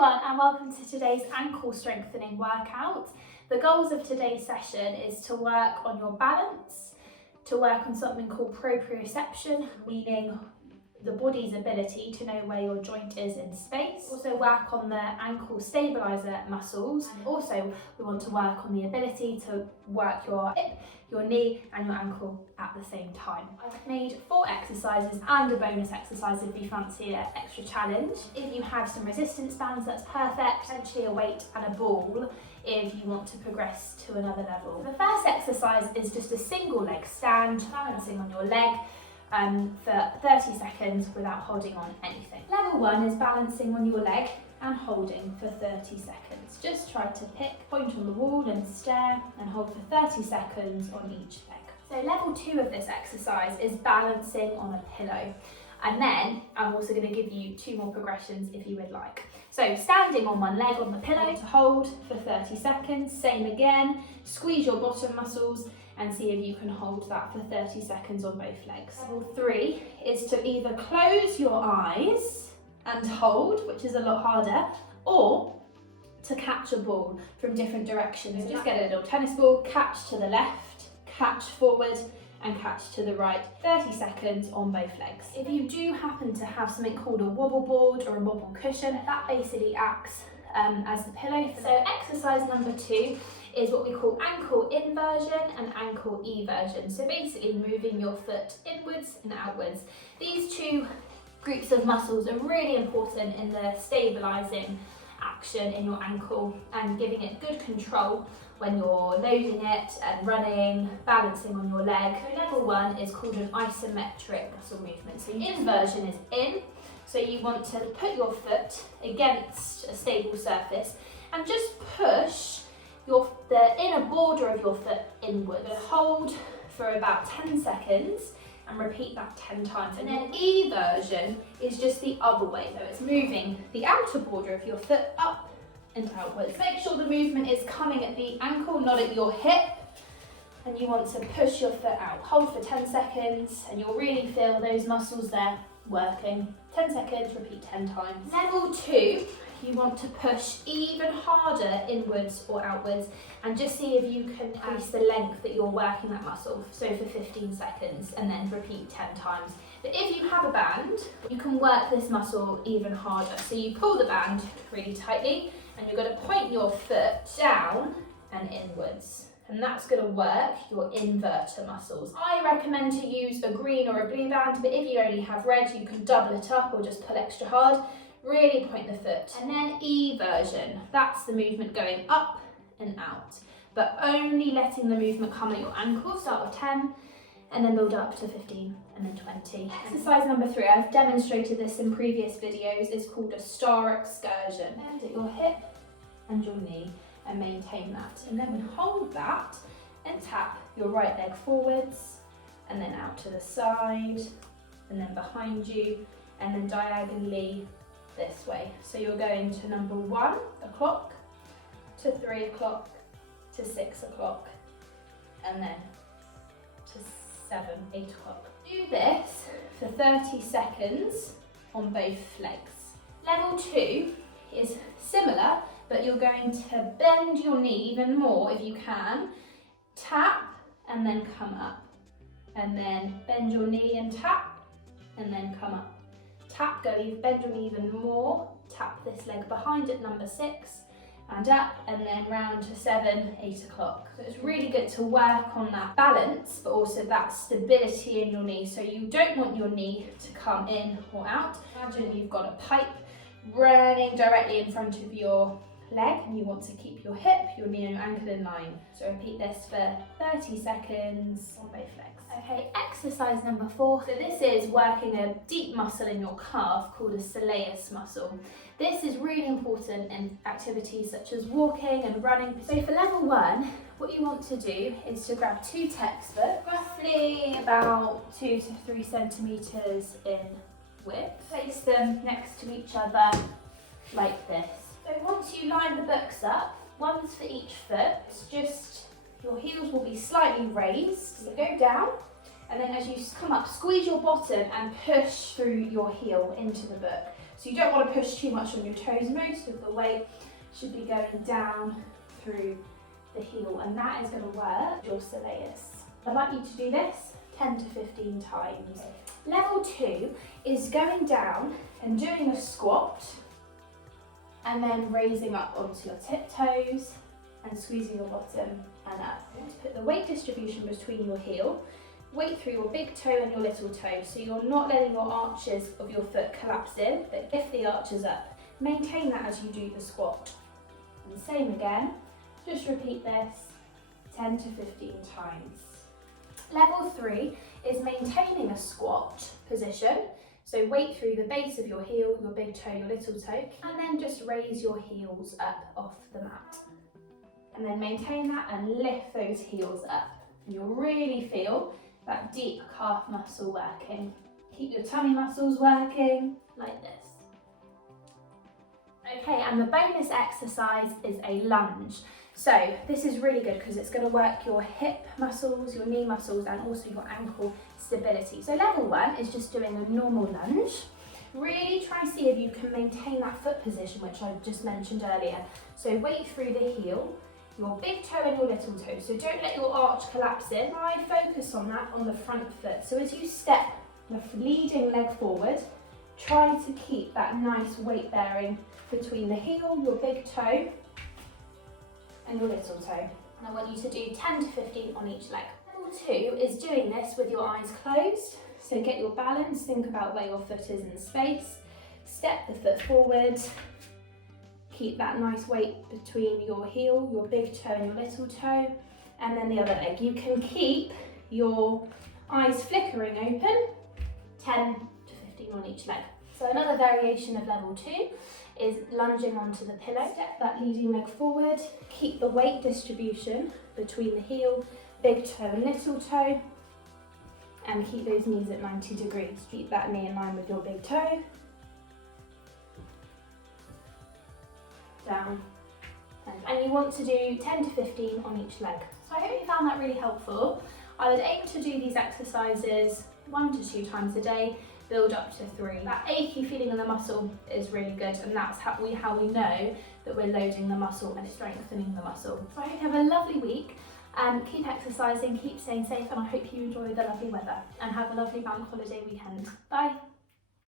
everyone and welcome to today's ankle strengthening workout. The goals of today's session is to work on your balance, to work on something called proprioception, meaning the body's ability to know where your joint is in space. Also work on the ankle stabilizer muscles. And also we want to work on the ability to work your hip, your knee and your ankle at the same time. I've made 4 exercises and a bonus exercise if you fancy an extra challenge. If you have some resistance bands, that's perfect. Potentially a weight and a ball if you want to progress to another level. The first exercise is just a single leg stand, balancing on your leg for 30 seconds without holding on anything. Level 1 is balancing on your leg and holding for 30 seconds. Just try to pick, point on the wall and stare and hold for 30 seconds on each leg. So level 2 of this exercise is balancing on a pillow. And then I'm also going to give you 2 more progressions if you would like. So standing on one leg on the pillow to hold for 30 seconds. Same again, squeeze your bottom muscles and see if you can hold that for 30 seconds on both legs. Level 3 is to either close your eyes and hold, which is a lot harder, or to catch a ball from different directions. So just get a little tennis ball, catch to the left, catch forward, and catch to the right, 30 seconds on both legs. If you do happen to have something called a wobble board or a wobble cushion, that basically acts as the pillow. So exercise number 2 is what we call ankle inversion and ankle eversion. So basically moving your foot inwards and outwards. These 2 groups of muscles are really important in the stabilizing action in your ankle and giving it good control when you're loading it and running, balancing on your leg. So level 1 is called an isometric muscle movement. So inversion is in, so you want to put your foot against a stable surface and just push the inner border of your foot inward. Hold for about 10 seconds and repeat that 10 times. And then eversion is just the other way, so it's moving the outer border of your foot up and outwards. Make sure the movement is coming at the ankle, not at your hip, and you want to push your foot out. Hold for 10 seconds and you'll really feel those muscles there working. 10 seconds, repeat 10 times. Level 2, you want to push even harder inwards or outwards and just see if you can increase the length that you're working that muscle. So for 15 seconds and then repeat 10 times. But if you have a band, you can work this muscle even harder. So you pull the band really tightly and you're going to point your foot down and inwards. And that's going to work your inverter muscles. I recommend to use a green or a blue band, but if you only have red, you can double it up or just pull extra hard. Really point the foot. And then eversion, that's the movement going up and out, but only letting the movement come at your ankle. Start with 10 and then build up to 15 and then 20. Exercise number 3, I've demonstrated this in previous videos, is called a star excursion. Bend at your hip and your knee and maintain that. And then we hold that and tap your right leg forwards and then out to the side and then behind you and then diagonally this way. So you're going to number 1 o'clock, to 3 o'clock, to 6 o'clock, and then to 7, 8 o'clock. Do this for 30 seconds on both legs. Level 2 is similar, but you're going to bend your knee even more if you can, tap and then come up, and then bend your knee and tap, and then come up. Tap, bend your knee even more, tap this leg behind at number 6, and up, and then round to 7, 8 o'clock. So it's really good to work on that balance, but also that stability in your knee. So you don't want your knee to come in or out. Imagine you've got a pipe running directly in front of your leg, and you want to keep your hip, your knee and your ankle in line. So repeat this for 30 seconds on both legs. Okay, exercise number 4. So this is working a deep muscle in your calf called a Soleus muscle. This is really important in activities such as walking and running. So for level 1, what you want to do is to grab 2 textbooks, roughly about 2 to 3 centimeters in width. Place them next to each other like this. So once you line the books up, one's for each foot, just your heels will be slightly raised. So go down, and then as you come up, squeeze your bottom and push through your heel into the book. So you don't want to push too much on your toes. Most of the weight should be going down through the heel, and that is going to work your soleus. I'd like you to do this 10 to 15 times. Level 2 is going down and doing a squat and then raising up onto your tiptoes and squeezing your bottom and up. Put the weight distribution between your heel, weight through your big toe and your little toe, so you're not letting your arches of your foot collapse in, but lift the arches up. Maintain that as you do the squat. And same again, just repeat this 10 to 15 times. Level 3 is maintaining a squat position. So weight through the base of your heel, your big toe, your little toe, and then just raise your heels up off the mat. And then maintain that and lift those heels up. And you'll really feel that deep calf muscle working. Keep your tummy muscles working like this. Okay, and the bonus exercise is a lunge. So this is really good because it's going to work your hip muscles, your knee muscles, and also your ankle stability. So level 1 is just doing a normal lunge. Really try to see if you can maintain that foot position, which I just mentioned earlier. So weight through the heel, your big toe and your little toe. So don't let your arch collapse in. Try focus on that on the front foot. So as you step the leading leg forward, try to keep that nice weight bearing between the heel, your big toe, and your little toe. And I want you to do 10 to 15 on each leg. Level 2 is doing this with your eyes closed. So get your balance, think about where your foot is in space, step the foot forward, keep that nice weight between your heel, your big toe and your little toe, and then the other leg. You can keep your eyes flickering open, 10 to 15 on each leg. So another variation of level 2 is lunging onto the pillow. Step that leading leg forward, keep the weight distribution between the heel, big toe and little toe, and keep those knees at 90 degrees. Keep that knee in line with your big toe. Down. And you want to do 10 to 15 on each leg. So I hope you found that really helpful. I would aim to do these exercises 1 to 2 times a day, build up to 3. That achy feeling in the muscle is really good, and that's how we know that we're loading the muscle and strengthening the muscle. So I hope you have a lovely week. Keep exercising, keep staying safe, and I hope you enjoy the lovely weather and have a lovely bank holiday weekend. Bye.